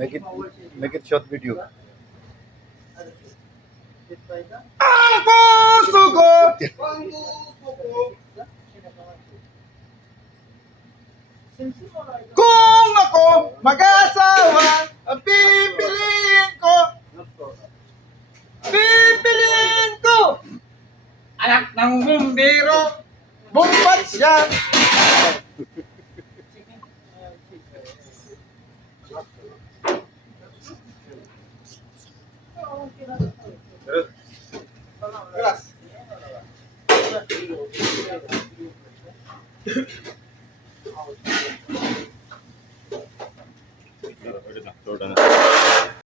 Make it short video. Ang puso ko, kung ako mag-asawa, ang pipiliin ko, anak ng bumbiro, bumbat siya.